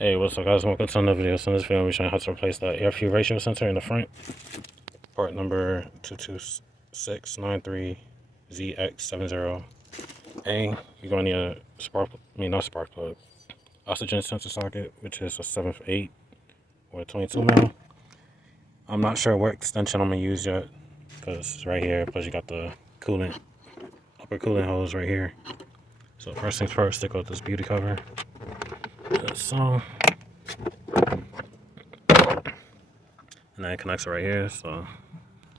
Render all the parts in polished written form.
Hey, what's up guys, welcome to another video. So in this video, we're showing how to replace the air fuel ratio sensor in the front. Part number 22693ZX70A. You're going to need a not spark plug, oxygen sensor socket, which is a 7/8 or a 22 mil. I'm not sure what extension I'm going to use yet, because it's right here, plus you got the upper coolant hose right here. So first things first, stick out this beauty cover. So, and then it connects right here, so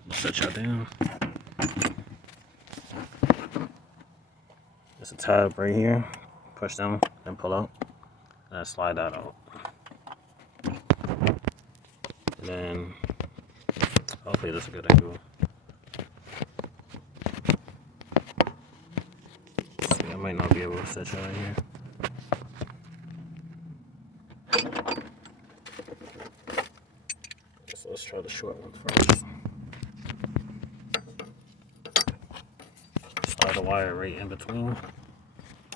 I'll set y'all down. There's a tab right here. Push down and pull out, and then slide that out. And then hopefully this is a good angle. See, I might not be able to set y'all right here. So let's try the short one first. Slide the wire right in between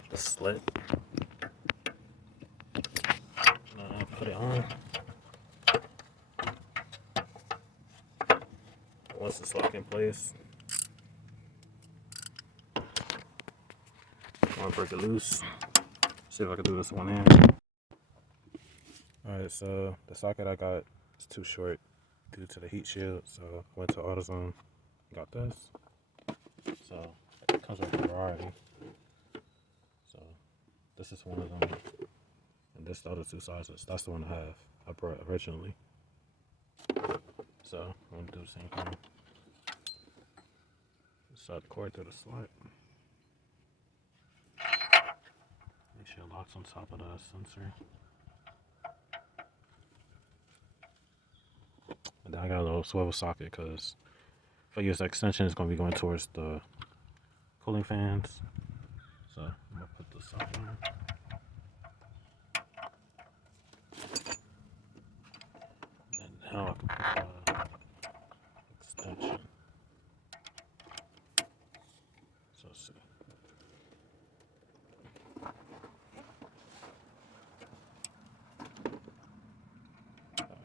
the slit. Put it on. Once it's locked in place, I'm gonna break it loose. See if I can do this one hand. Alright, so the socket I got is too short due to the heat shield, so I went to AutoZone, got this. So it comes with a variety. So this is one of them, and this is the other two sizes. That's the one I brought originally. So I'm gonna do the same thing. Slide the cord through the slot. Make sure it locks on top of the sensor. And then I got a little swivel socket because if I use the extension, it's going to be going towards the cooling fans. So I'm going to put this socket on. And now I can put the extension. So let's see.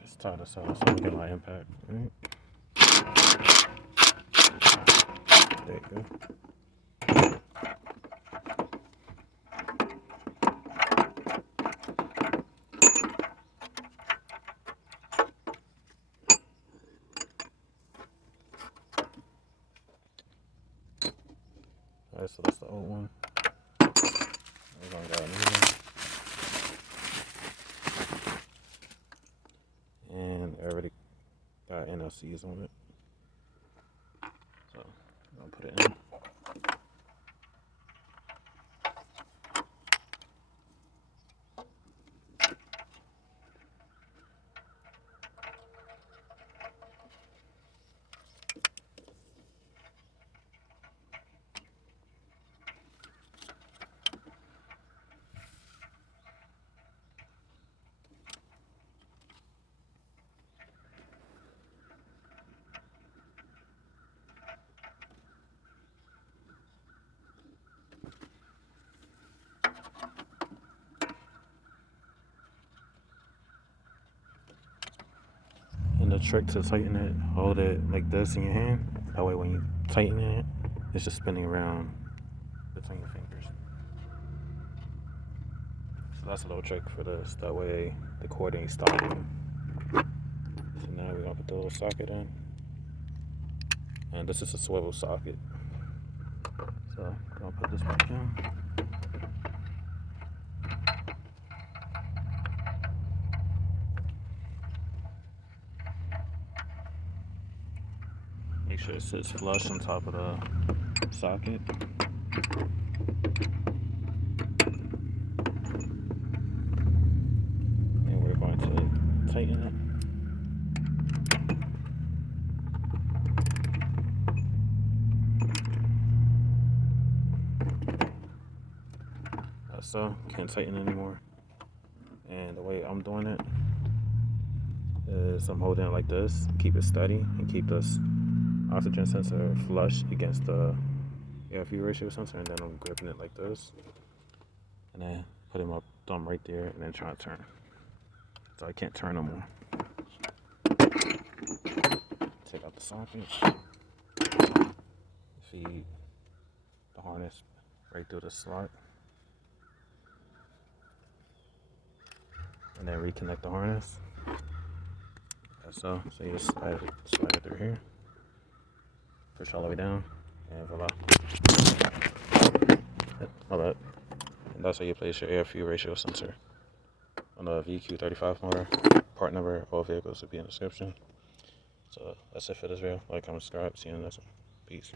Let's tie this out so we get my impact. Right. There you go. Alright, so that's the old one. We're gonna got a new one. And I already got NLCs on it. So I'm gonna put it in. And the trick to tighten it, hold it like this in your hand. That way when you tighten it, it's just spinning around between your fingers. So that's a little trick for this. That way the cord ain't stopping. So now we're gonna put the little socket in. And this is a swivel socket. So I'm gonna put this back in. Make sure it sits flush on top of the socket. And we're going to tighten it. So can't tighten anymore. And the way I'm doing it is I'm holding it like this, keep it steady, and keep this oxygen sensor flush against the air fuel ratio sensor, and then I'm gripping it like this, and then putting my thumb right there, and then trying to turn. so I can't turn no more. Take out the socket, feed the harness right through the slot, and then reconnect the harness. So you just slide it through here, push all the way down, and voila. All that. And that's how you place your air-fuel ratio sensor on the Q35 motor. Part number of all vehicles will be in the description. So that's it for this video. Like, comment, subscribe. See you in the next one. Peace.